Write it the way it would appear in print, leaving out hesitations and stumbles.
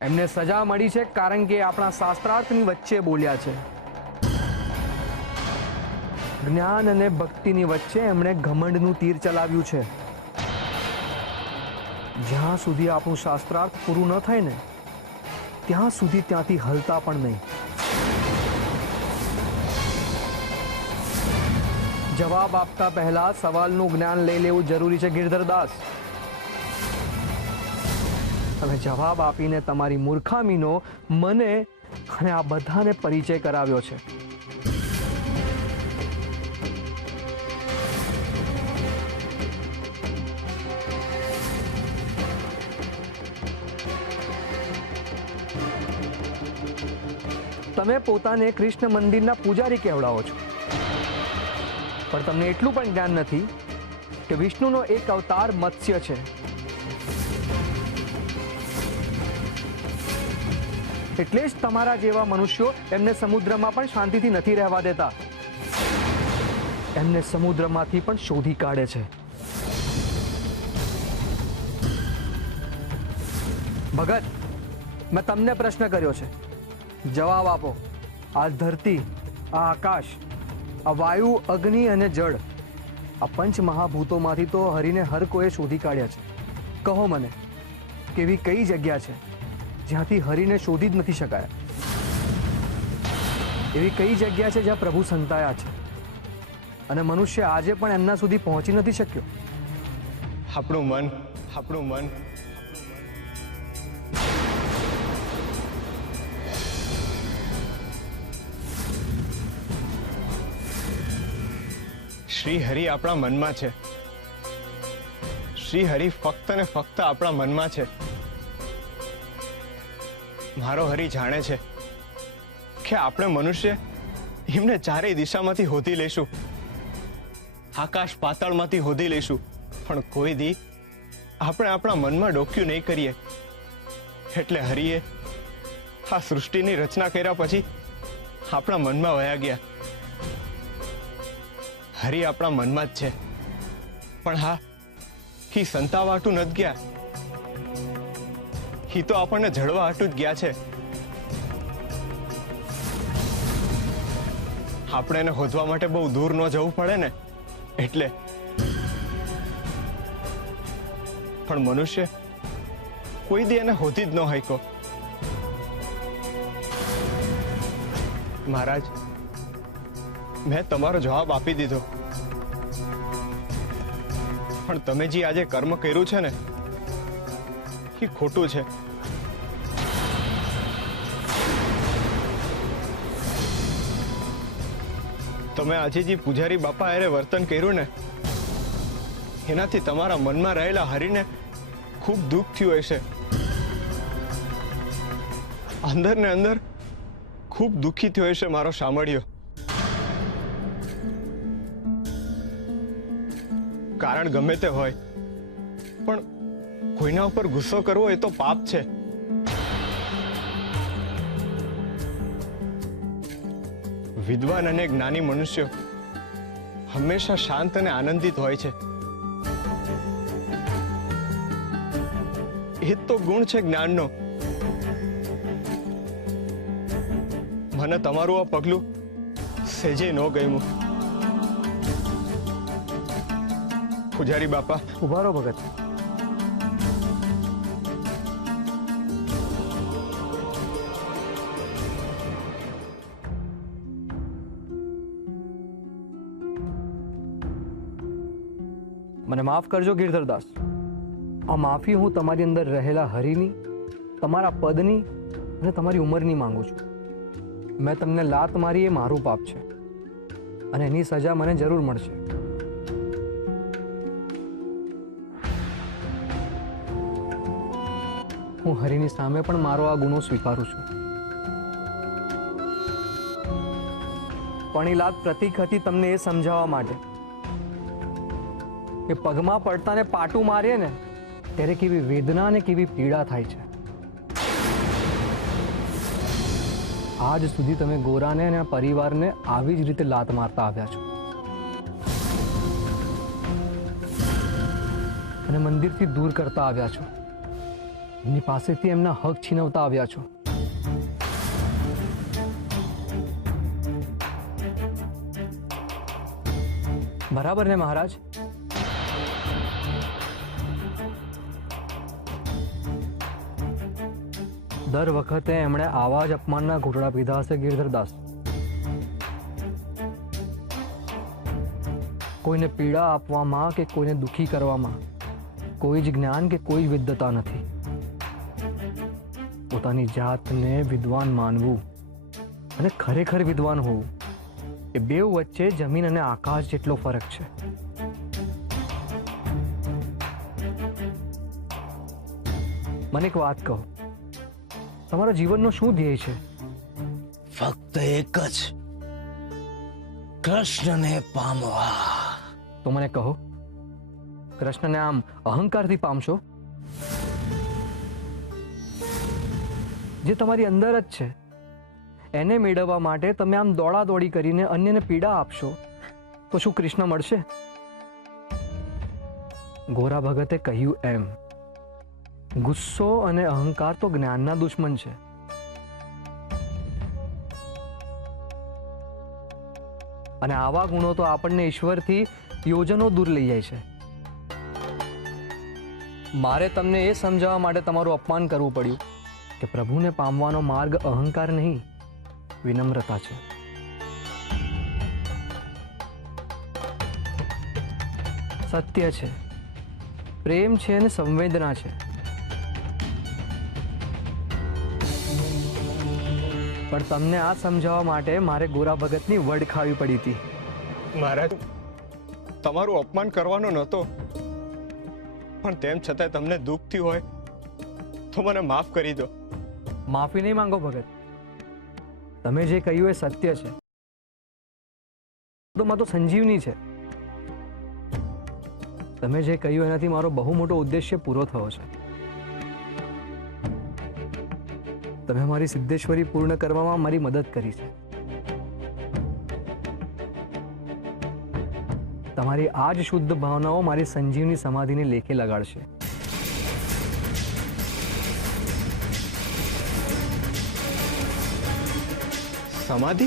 એમને સજા મળી છે કારણ કે આપણા શાસ્ત્રાર્થની વચ્ચે બોલ્યા છે. જ્ઞાન અને ભક્તિની વચ્ચે એમણે ઘમંડનું તીર ચલાવ્યું છે. જ્યાં સુધી આપણું શાસ્ત્રાર્થ પૂરું ન થાય ને ત્યાં સુધી ત્યાંથી હલતા પણ નહીં. જવાબ આપતા પહેલા સવાલનું જ્ઞાન લઈ લેવું જરૂરી છે ગિરધરદાસ. તમે જવાબ આપીને તમારી મૂર્ખામીનો મને અને આ બધાને પરિચય કરાવ્યો છે. તમે પોતાને કૃષ્ણ મંદિરના પૂજારી કહેવડાવો છો, પણ તમને એટલું પણ જ્ઞાન નથી કે વિષ્ણુનો એક અવતાર મત્સ્ય છે. એટલે જ તમારા જેવા મનુષ્યો એમને સમુદ્રમાં પણ શાંતિથી નથી રહેવા દેતા. એમને સમુદ્રમાંથી પણ શોધી કાઢે છે. ભગત, મેં તમને પ્રશ્ન કર્યો છે, જવાબ આપો. આ ધરતી, આ આકાશ, આ વાયુ, અગ્નિ અને જળ, આ પંચ મહાભૂતોમાંથી તો હરિને હર કોઈએ શોધી કાઢ્યા છે. કહો મને, કેવી કઈ જગ્યા છે જ્યાંથી હરિને શોધી જ નથી શકાયા? એવી કઈ જગ્યા છે જ્યાં પ્રભુ સંતાયા છે અને મનુષ્ય આજે પણ એમના સુધી પહોંચી નથી શક્યો? આપણું મન. શ્રી હરિ આપણા મનમાં છે. શ્રી હરિ ફક્ત ને ફક્ત આપણા મનમાં છે. મારો હરિ જાણે છે કે આપણે મનુષ્ય એમને ચારેય દિશામાંથી હોધી લઈશું, આકાશ પાતાળમાંથી હોધી લઈશું, પણ કોઈ દી આપણે આપણા મનમાં ડોક્યું નહીં કરીએ. એટલે હરિએ આ સૃષ્ટિની રચના કર્યા પછી આપણા મનમાં વયા ગયા. હરિ આપણા મનમાં જ છે, પણ હા, ઈ સંતાવા હાટું નથી ગયા. ઈ તો આપણને જડવા હાટું જ ગયા છે. આપણે એને હોદવા માટે બહુ દૂર ન જવું પડે ને, એટલે. પણ મનુષ્ય કોઈ દી એને હોતી જ ન હાઈકો. મહારાજ, મેં તમારો જવાબ આપી દીધો, પણ તમે જે આજે કર્મ કર્યું છે ને એ ખોટું છે. તમે આજે જે પૂજારી બાપા હારે વર્તન કર્યું ને એનાથી તમારા મનમાં રહેલા હરિને ખૂબ દુઃખ થયું હશે. અંદર ને અંદર ખૂબ દુઃખી થયો હશે મારો સાંભળ્યો. કારણ ગમે તે હોય, પણ કોઈના ઉપર ગુસ્સો કરવો એ તો પાપ છે. વિદ્વાન અને જ્ઞાની મનુષ્યો હંમેશા શાંત અને આનંદિત હોય છે. એ જ તો ગુણ છે જ્ઞાનનો. મને તમારું આ પગલું સેજે ન ગમ્યું. પૂજારી બાપા, ઉભા રહો ભગત. મને માફ કરજો ગિરધરદાસ. આ માફી હું તમારી અંદર રહેલા હરિની, તમારા પદની અને તમારી ઉંમરની માંગુ છું. મેં તમને લાત મારી એ મારું પાપ છે અને એની સજા મને જરૂર મળશે. હું હરિની સામે પણ મારો આ ગુનો સ્વીકારું છું. પણ એ લાત પ્રતીક હતી તમને એ સમજાવવા માટે કે પગમાં પડતાને પાટું મારીએ ને ત્યારે કેવી વેદના અને કેવી પીડા થાય છે. આજ સુધી તમે ગોરાને અને પરિવારને આવી જ રીતે લાત મારતા આવ્યા છો અને મંદિરથી દૂર કરતા આવ્યા છો. એમની પાસેથી એમના હક છીનવતા આવ્યા છો. બરાબર ને મહારાજ? દર વખતે એમણે આવા જ અપમાનના ઘૂંટડા પીધા હશે ગિરધરદાસ. કોઈને પીડા આપવામાં કે કોઈને દુખી કરવામાં કોઈ જ જ્ઞાન કે કોઈ જ વિદ્વતા નથી. પોતાની જાતને વિદ્વાન માનવું અને ખરેખર વિદ્વાન હોવું એ બેઉ વચ્ચે જમીન અને આકાશ જેટલો ફરક છે. મને એક વાત કહો, તમારા જીવનનો શું ધ્યેય છે? ફક્ત એક જ, કૃષ્ણને પામવા. તો મને કહો, કૃષ્ણને આમ અહંકારથી પામશો? જે તમારી અંદર જ છે એને મેળવવા માટે તમે આમ દોડાદોડી કરીને અન્યને પીડા આપશો તો શું કૃષ્ણ મળશે? ગોરા ભગતે કહ્યું એમ, ગુસ્સો અને અહંકાર તો જ્ઞાનના દુશ્મન છે. અને આવા ગુણો તો આપણને ઈશ્વરથી યોજનો દૂર લઈ જાય છે. મારે તમને એ સમજાવવા માટે તમારું અપમાન કરવું પડ્યું કે પ્રભુને પામવાનો માર્ગ અહંકાર નહીં, વિનમ્રતા છે. સત્ય છે, પ્રેમ છે અને સંવેદના છે. પણ તમને આ સમજાવવા માટે મારે ગોરા ભગતની વડ ખાવી પડી હતી. મહારાજ, તમારું અપમાન કરવાનો નહોતો, પણ તેમ છતાંય તમને દુઃખ થયું હોય તો મને માફ કરી દો. માફી નહીં માંગો ભગત, તમે જે કહ્યું એ સત્ય છે. તો માં તો સંજીવની છે. તમે જે કહ્યું એનાથી મારો બહુ મોટો ઉદ્દેશ્ય પૂરો થયો છે. તમે મારી સિદ્ધેશ્વરી પૂર્ણ કરવામાં મારી મદદ કરી છે. તમારી આ જ શુદ્ધ ભાવનાઓ મારી સંજીવની સમાધિને લેખે લગાડશે. સમાધિ?